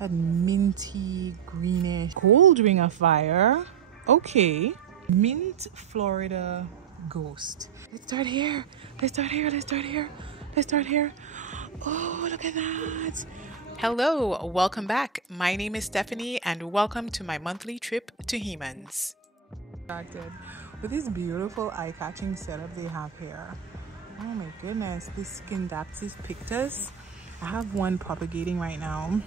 That minty greenish gold ring of fire. Okay. Mint Florida Ghost. Let's start here. Let's start here. Let's start here. Let's start here. Oh, look at that. Hello, welcome back. My name is Stephanie and welcome to my monthly trip to Heemans. Started with this beautiful eye-catching setup they have here. Oh my goodness, this Skindapsis pictus. I have one propagating right now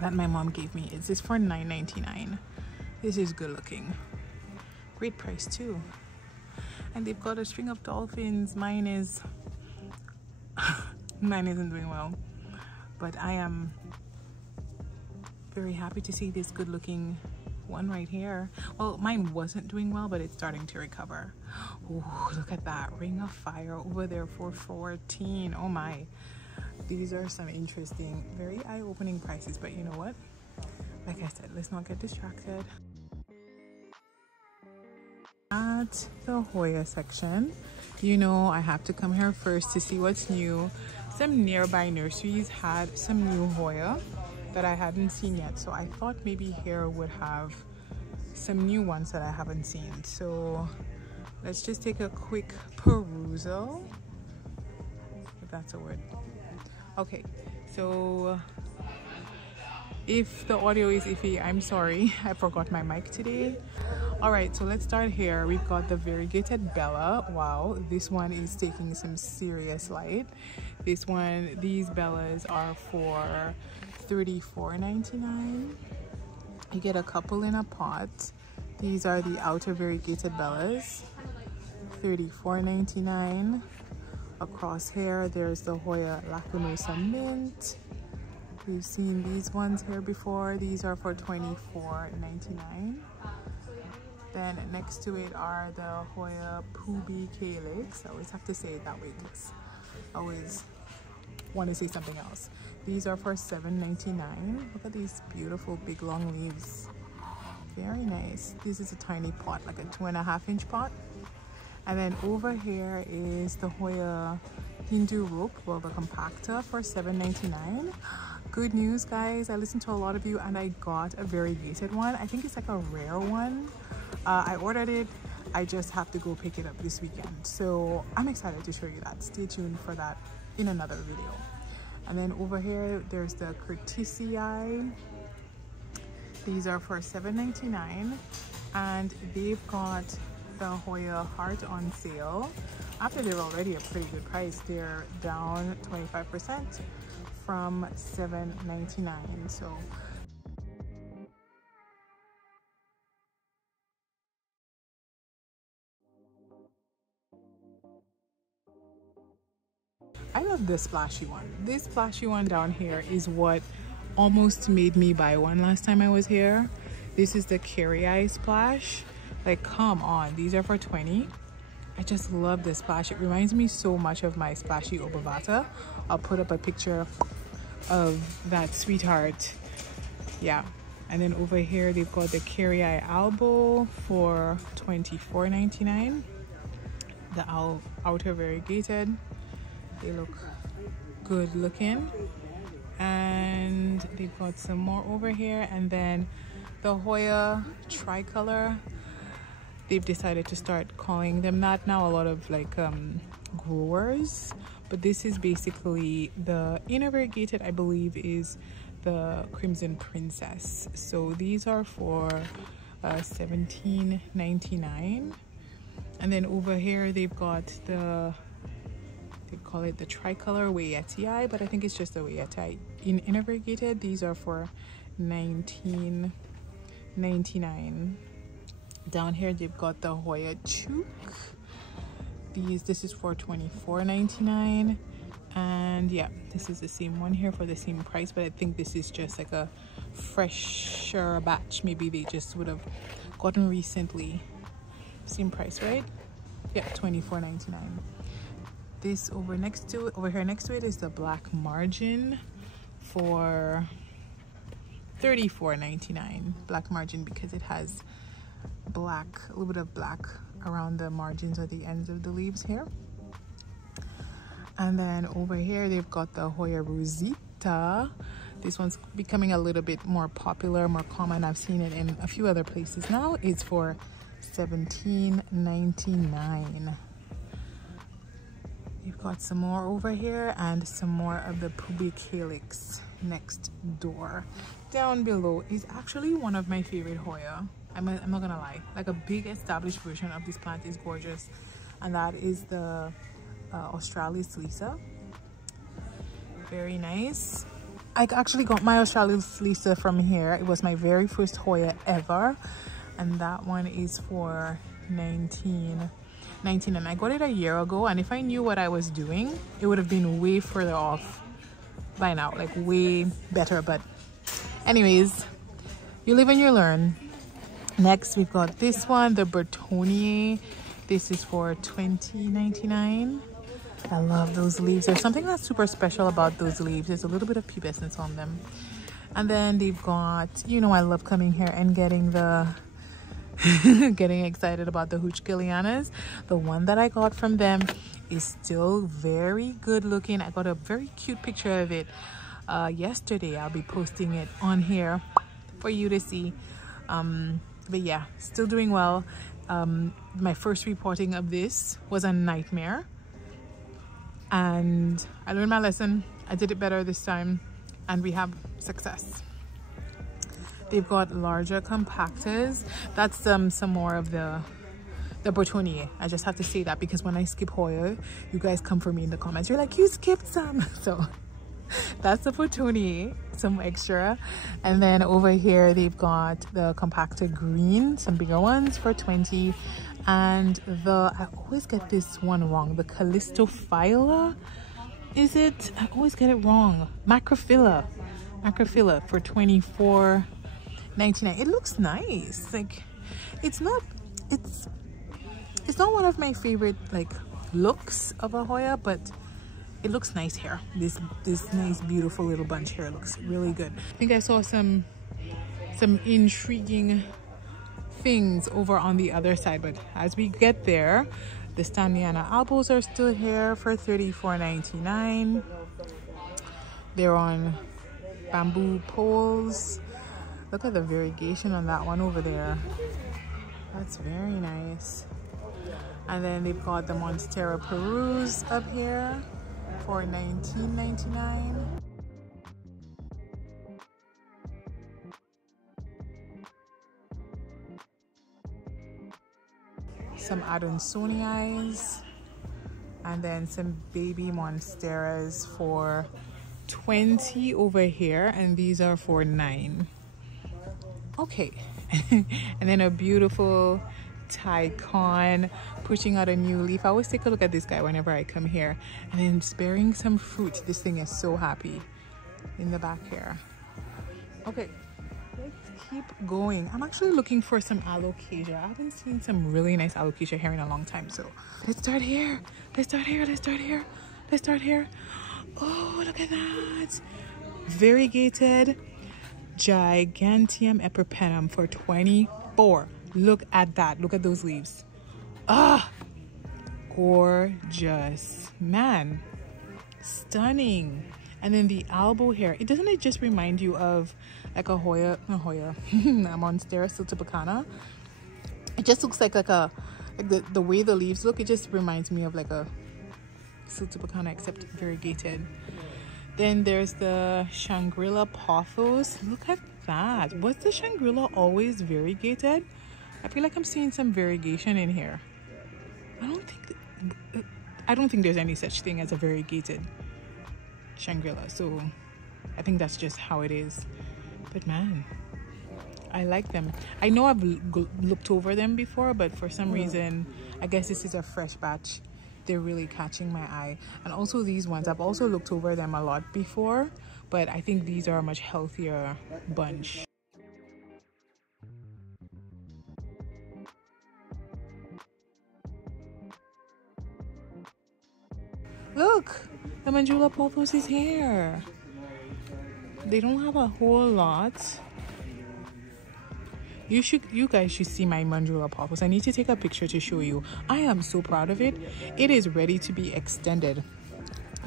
that my mom gave me. It's just for $9.99. This is good looking. Great price too. And they've got a string of dolphins. Mine isn't doing well. But I am very happy to see this good looking one right here. Well, mine wasn't doing well, but it's starting to recover. Ooh, look at that ring of fire over there for $14. Oh my. These are some interesting, very eye-opening prices, but you know what? Like I said, let's not get distracted. At the Hoya section, you know I have to come here first to see what's new. Some nearby nurseries had some new Hoya that I hadn't seen yet, so I thought maybe here would have some new ones that I haven't seen. So let's just take a quick perusal, if that's a word. Okay, so if the audio is iffy, I'm sorry. I forgot my mic today. All right, so let's start here. We've got the variegated Bella. Wow, this one is taking some serious light. These Bellas are for $34.99. You get a couple in a pot. These are the outer variegated Bellas, $34.99. Across here, there's the Hoya Lacunosa Mint. We've seen these ones here before. These are for $24.99. Then next to it are the Hoya Pubi Calyx. I always have to say it that way because I always want to say something else. These are for $7.99. Look at these beautiful big long leaves. Very nice. This is a tiny pot, like a 2.5-inch pot. And then over here is the Hoya Hindu Rope, well, the compactor, for $7.99. Good news, guys. I listened to a lot of you and I got a variegated one. I think it's like a rare one. I ordered it. I just have to go pick it up this weekend. So I'm excited to show you that. Stay tuned for that in another video. And then over here, there's the Curtisii. These are for $7.99. And they've got the Hoya Heart on sale. After they're already a pretty good price, they're down 25% from $7.99. So I love this splashy one. This splashy one down here is what almost made me buy one last time I was here. This is the Carry Splash. Like, come on, these are for $20. I just love this splash. It reminds me so much of my splashy Obovata. I'll put up a picture of that sweetheart. Yeah. And then over here they've got the Carry Albo for $24.99. The outer variegated. They look good looking. And they've got some more over here. And then the Hoya Tricolor. They've decided to start calling them that now, a lot of like growers, but this is basically the inner variegated, I believe, is the Crimson Princess. So these are for $17.99. And then over here they've got they call it the Tricolor Wayetii, but I think it's just the Wayetii in inner variegated. These are for $19.99. Down here they've got the Hoya Chook. This is for $24.99. And yeah, this is the same one here for the same price, but I think this is just like a fresher batch. Maybe they just would have gotten recently. Same price, right? Yeah, $24.99. This over here next to it is the Black Margin for $34.99. Black Margin because it has black, a little bit of black around the margins or the ends of the leaves here. And then over here they've got the Hoya Rosita. This one's becoming a little bit more popular, more common. I've seen it in a few other places now. It's for $17.99. You've got some more over here and some more of the pubic calyx next door. Down below is actually one of my favorite Hoya. I'm not gonna lie, like a big established version of this plant is gorgeous, and that is the Australis Lisa. Very nice. I actually got my Australis Lisa from here. It was my very first Hoya ever, and that one is for $19, and I got it a year ago, and if I knew what I was doing, it would have been way further off by now, like way better. But anyways, you live and you learn. Next we've got this one, the Bertonier. This is for $20.99. I love those leaves. There's something that's super special about those leaves. There's a little bit of pubescence on them. And then they've got, you know, I love coming here and getting the getting excited about the Hochkilianas. The one that I got from them is still very good looking. I got a very cute picture of it yesterday. I'll be posting it on here for you to see. But yeah, still doing well. My first reporting of this was a nightmare, and I learned my lesson. I did it better this time, and we have success. They've got larger compactors. That's some more of the Bertonier. I just have to say that because when I skip Hoya, you guys come for me in the comments. You're like, you skipped some. So that's the Bertonier, some extra. And then over here, they've got the compactor green, some bigger ones for $20. And I always get this one wrong, the Callistophylla, is it? I always get it wrong. Macrophylla for $24.99. It looks nice. Like it's not one of my favorite like looks of a Hoya, but it looks nice here. This nice beautiful little bunch here looks really good. I think I saw some intriguing things over on the other side, but as we get there, the Stanleyana albos are still here for $34.99. They're on bamboo poles. Look at the variegation on that one over there. That's very nice. And then they've got the Monstera Perus up here for $19.99. Some Adansonii, and then some baby Monsteras for $20 over here, and these are for $9. Okay. And then a beautiful Tycon pushing out a new leaf. I always take a look at this guy whenever I come here, and then it's bearing some fruit. This thing is so happy in the back here. Okay, let's keep going. I'm actually looking for some alocasia. I haven't seen some really nice alocasia here in a long time, so let's start here. Let's start here. Oh, look at that. Variegated Giganteum epipenum for $24. Look at that. Look at those leaves. Ah, gorgeous, man. Stunning. And then the elbow here, doesn't it just remind you of like a Monstera siltepecana? It just looks like the way the leaves look, it just reminds me of like a siltepecana, except variegated. Then there's the Shangri-La Pothos. Look at that. Was the Shangri-La always variegated? I feel like I'm seeing some variegation in here. I don't think there's any such thing as a variegated Shangri-La, so I think that's just how it is. But man, I like them. I know I've looked over them before, but for some reason, I guess this is a fresh batch. They're really catching my eye. And also these ones, I've also looked over them a lot before, but I think these are a much healthier bunch. Look, the Manjula Pothos is here. They don't have a whole lot. You guys should see my Manjula Pothos. I need to take a picture to show you. I am so proud of it. It is ready to be extended.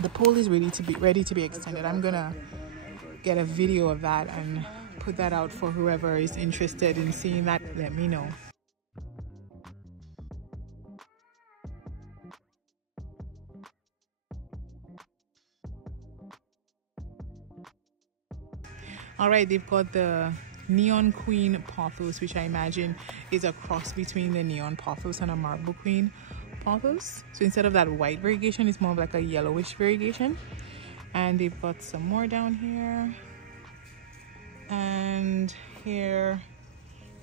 The pole is ready to be extended. I'm gonna get a video of that and put that out for whoever is interested in seeing that. Let me know. All right, they've got the Neon Queen Pothos, which I imagine is a cross between the Neon Pothos and a Marble Queen Pothos. So instead of that white variegation, it's more of like a yellowish variegation. And they've got some more down here. And here,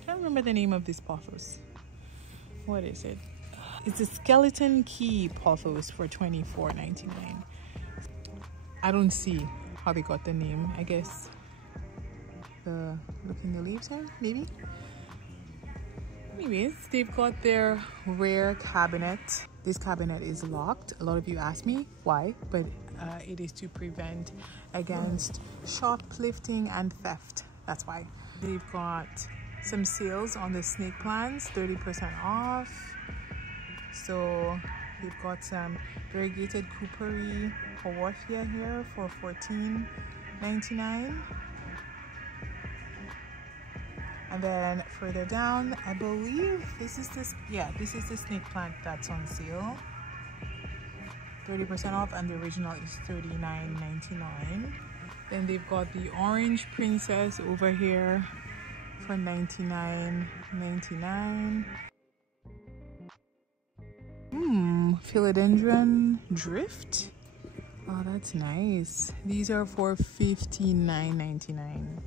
I can't remember the name of this pothos. What is it? It's a Skeleton Key Pothos for $24.99. I don't see how they got the name. I guess the look in the leaves here, maybe. Anyways, they've got their rare cabinet. This cabinet is locked. A lot of you ask me why, but it is to prevent against shoplifting and theft. That's why. They've got some sales on the snake plants, 30% off. So they've got some variegated Cooperi Haworthia here for $14.99. And then further down, I believe this is this, yeah, this is the snake plant that's on sale. 30% off, and the original is $39.99. Then they've got the Orange Princess over here for $99.99. Philodendron Drift. Oh, that's nice. These are for $59.99.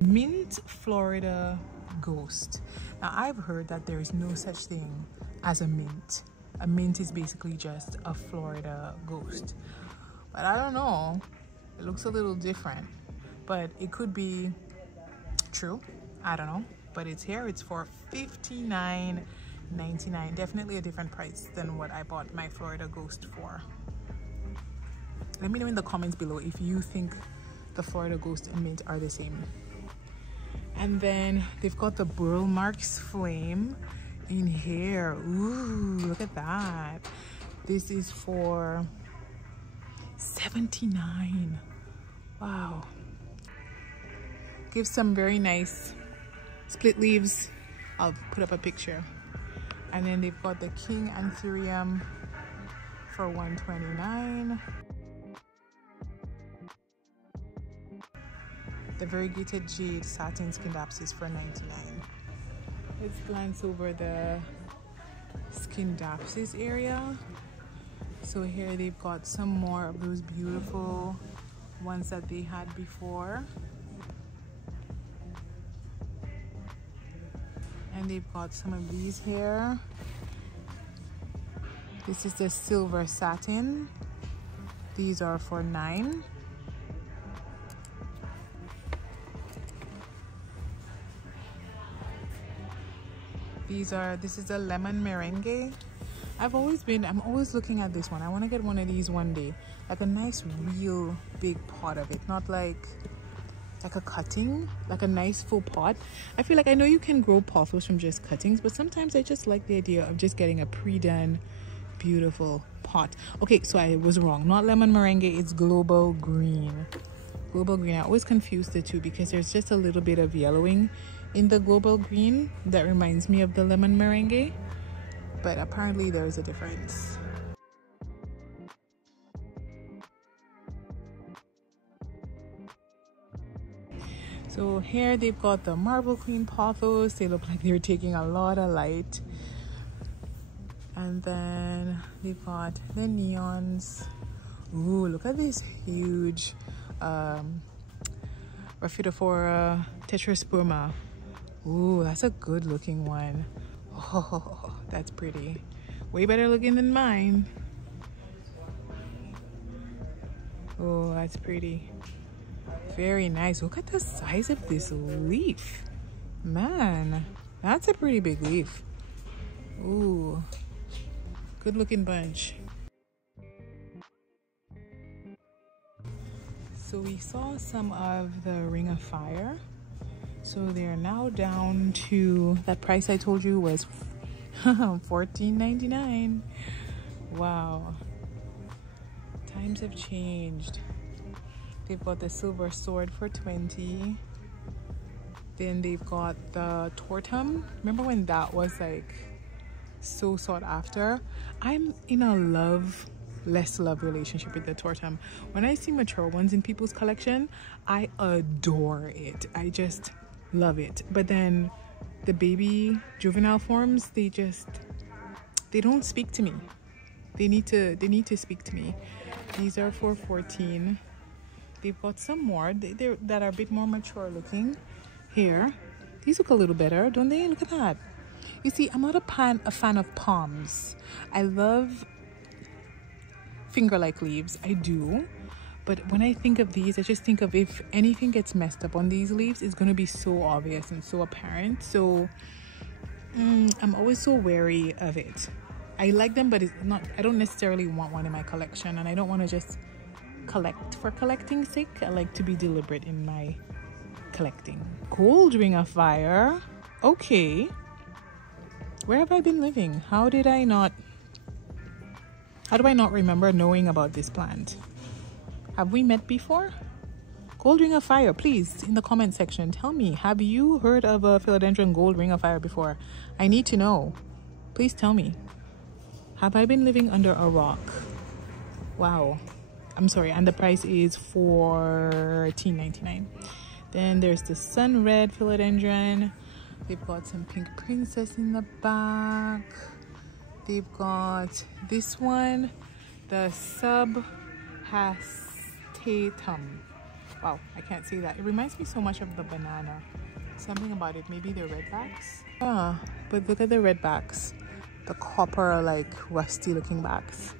Mint Florida Ghost. Now, I've heard that there is no such thing as a mint. A mint is basically just a Florida ghost. But I don't know. It looks a little different. But it could be true. I don't know. But it's here. It's for $59.99. Definitely a different price than what I bought my Florida ghost for. Let me know in the comments below if you think the Florida ghost and mint are the same. And then they've got the Burl Marks Flame in here. Ooh, look at that. This is for $79. Wow. Gives some very nice split leaves. I'll put up a picture. And then they've got the King Anthurium for $129. The variegated jade satin Scindapsus for $99. Let's glance over the Scindapsus area. So here they've got some more of those beautiful ones that they had before. And they've got some of these here. This is the silver satin. These are for $9. This is a lemon merengue. I'm always looking at this one. I want to get one of these one day. Like a nice real big pot of it. Not like a cutting, like a nice full pot. I feel like, I know you can grow pothos from just cuttings, but sometimes I just like the idea of just getting a pre-done beautiful pot. Okay, so I was wrong. Not lemon merengue, it's global green. Global green. I always confuse the two because there's just a little bit of yellowing in the global green that reminds me of the lemon merengue, but apparently there's a difference. So here they've got the Marble Queen Pothos. They look like they're taking a lot of light. And then they've got the neons. Ooh, look at this huge Rhaphidophora tetrasperma. Ooh, that's a good looking one. Oh, that's pretty. Way better looking than mine. Oh, that's pretty. Very nice. Look at the size of this leaf. Man, that's a pretty big leaf. Ooh, good looking bunch. So we saw some of the Ring of Fire. So they're now down to, that price I told you was $14.99. Wow. Times have changed. They've got the silver sword for 20. Then they've got the tortum. Remember when that was like so sought after? I'm in a less love relationship with the tortum. When I see mature ones in people's collection, I adore it. I just love it. But then the baby juvenile forms, they don't speak to me. They need to speak to me. These are for 14. They've got some more that are a bit more mature looking here. These look a little better, don't they? Look at that. You see, I'm not a fan of palms. I love finger-like leaves. I do. But when I think of these, I just think of if anything gets messed up on these leaves, it's going to be so obvious and so apparent. So I'm always so wary of it. I like them, but it's not, I don't necessarily want one in my collection, and I don't want to just collect for collecting's sake. I like to be deliberate in my collecting. Gold ring of fire. Okay. Where have I been living? How do I not remember knowing about this plant? Have we met before? Gold ring of fire, please, in the comment section, tell me, have you heard of a philodendron gold ring of fire before? I need to know. Please tell me. Have I been living under a rock? Wow. I'm sorry, and the price is $14.99. Then there's the sun red philodendron. They've got some pink princess in the back. They've got this one, the subhastatum. Wow, I can't say that. It reminds me so much of the banana. Something about it, maybe the redbacks. Yeah, but look at the redbacks. The copper, like rusty looking backs.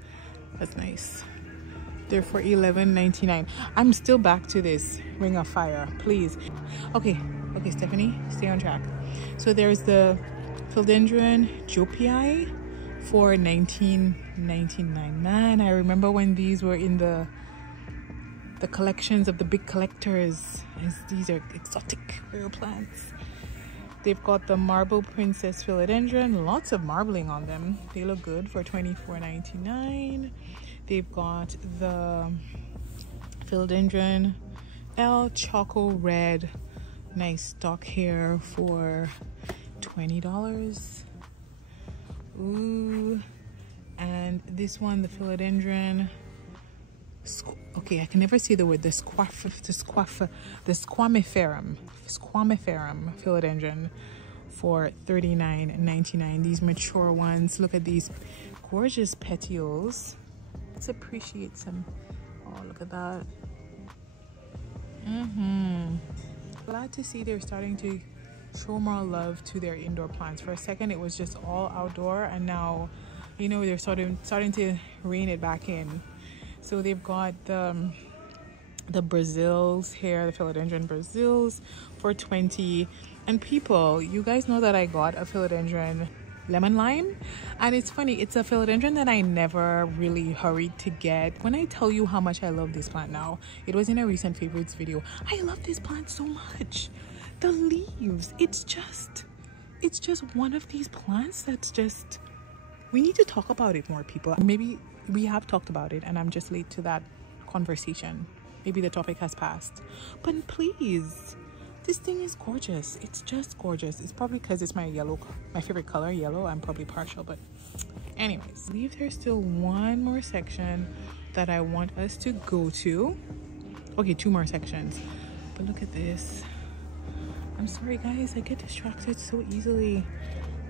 That's nice. They're for $11.99. I'm still back to this ring of fire, please. Okay, Stephanie, stay on track. So there's the philodendron Jopii for $19.99. Man, I remember when these were in the collections of the big collectors. These are exotic rare plants. They've got the marble princess philodendron, lots of marbling on them. They look good for $24.99. They've got the philodendron L Choco Red, nice stock hair for $20. Ooh, and this one, the philodendron. Okay, I can never say the word. The squamiferum philodendron for $39.99. These mature ones. Look at these gorgeous petioles. Let's appreciate some. Oh, look at that. Glad to see they're starting to show more love to their indoor plants. For a second, it was just all outdoor, and now, you know, they're starting to rein it back in. So they've got the Brazils here, the philodendron Brazils for $20. And people, you guys know that I got a philodendron lemon lime, and it's funny, it's a philodendron that I never really hurried to get. When I tell you how much I love this plant now, it was in a recent favorites video. I love this plant so much. The leaves, it's just one of these plants that's just, we need to talk about it more, people. Maybe we have talked about it and I'm just late to that conversation. Maybe the topic has passed, but please, this thing is gorgeous. It's just gorgeous. It's probably because it's my favorite color, yellow. I'm probably partial, but anyways, I believe there's still one more section that I want us to go to. Okay, two more sections, but look at this. I'm sorry guys, I get distracted so easily.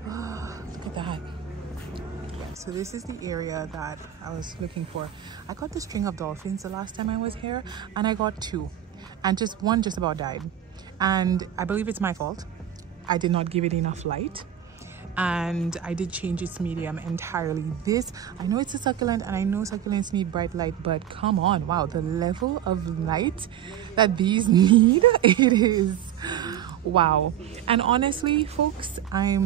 Oh, look at that. So this is the area that I was looking for. I got the string of dolphins the last time I was here, and I got two, and one just about died. And I believe it's my fault. I did not give it enough light, and I did change its medium entirely. This, I know it's a succulent, and I know succulents need bright light, but come on, wow, the level of light that these need, it is wow. And honestly, folks, I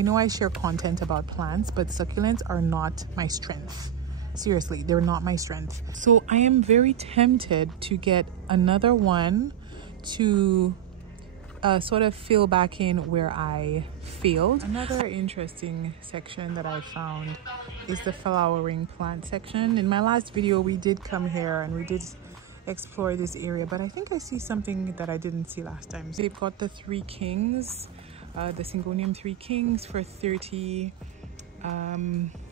know I share content about plants, but succulents are not my strength. Seriously, they're not my strength. So I am very tempted to get another one to sort of fill back in where I failed. Another interesting section that I found is the flowering plant section. In my last video, we did come here and we did explore this area, but I think I see something that I didn't see last time. So they've got the Three Kings, the Syngonium Three Kings for 30.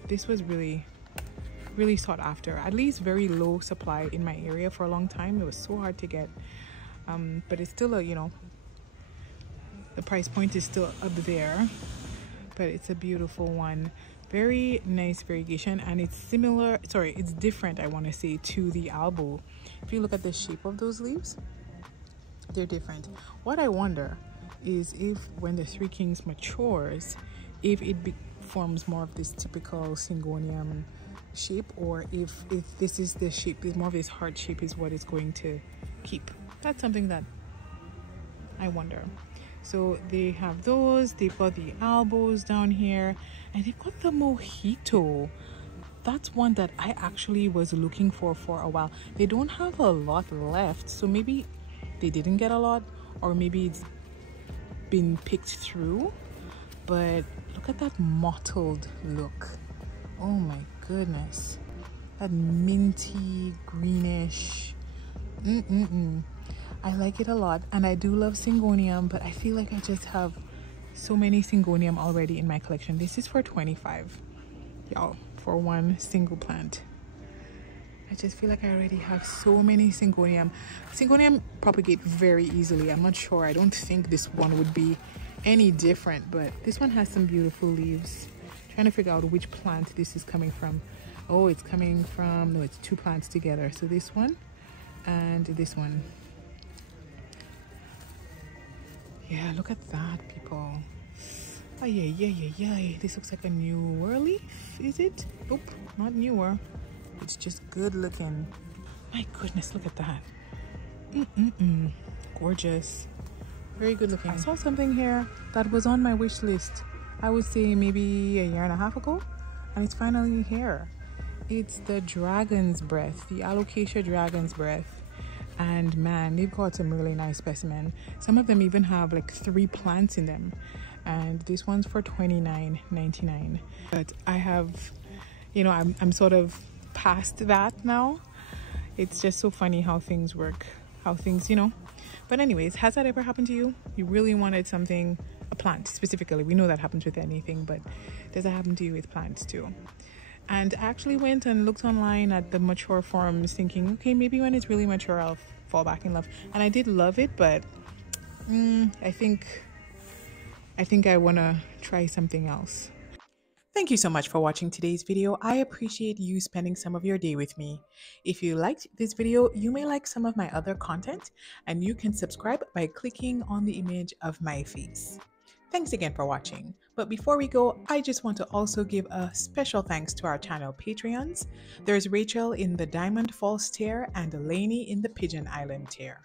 This was really sought after, at least very low supply in my area for a long time. It was so hard to get, but it's still a, you know, the price point is still up there, but it's a beautiful one. Very nice variegation, and it's similar, sorry, it's different, I want to say, to the albo. If you look at the shape of those leaves, they're different. What I wonder is if when the Three Kings matures, if it forms more of this typical Syngonium shape, or if this is the shape, is more of this heart shape is what it's going to keep. That's something that I wonder. So they have those, they've got the albos down here, and they've got the mojito. That's one that I actually was looking for a while. They don't have a lot left, so maybe they didn't get a lot, or maybe it's been picked through. But look at that mottled look. Oh my goodness, that minty greenish. I like it a lot, and I do love Syngonium, but I feel like I just have so many Syngonium already in my collection. This is for 25, y'all, for one single plant. I just feel like I already have so many Syngonium. Syngonium propagate very easily. I'm not sure, I don't think this one would be any different, but this one has some beautiful leaves. Trying to figure out which plant this is coming from. Oh, it's coming from, no, it's two plants together. So this one and this one. Yeah, look at that, people. Oh yeah. This looks like a newer leaf, is it? Nope, not newer. It's just good looking. My goodness, look at that. Gorgeous. Very good looking. I saw something here that was on my wish list, I would say maybe a year and a half ago, and it's finally here. It's the Dragon's Breath, the Alocasia Dragon's Breath. And man, they've got some really nice specimen. Some of them even have like 3 plants in them, and this one's for $29.99. But I have, you know, I'm sort of past that now. It's just so funny how things work, how things, you know. But anyways, has that ever happened to you? You really wanted something, a plant specifically. We know that happens with anything, but does that happen to you with plants too? And I actually went and looked online at the mature forms, thinking, okay, maybe when it's really mature, I'll fall back in love. And I did love it, but I think I want to try something else. Thank you so much for watching today's video. I appreciate you spending some of your day with me. If you liked this video, you may like some of my other content, and you can subscribe by clicking on the image of my face. Thanks again for watching. But before we go, I just want to also give a special thanks to our channel Patreons. There's Rachel in the Diamond Falls tier and Lainey in the Pigeon Island tier.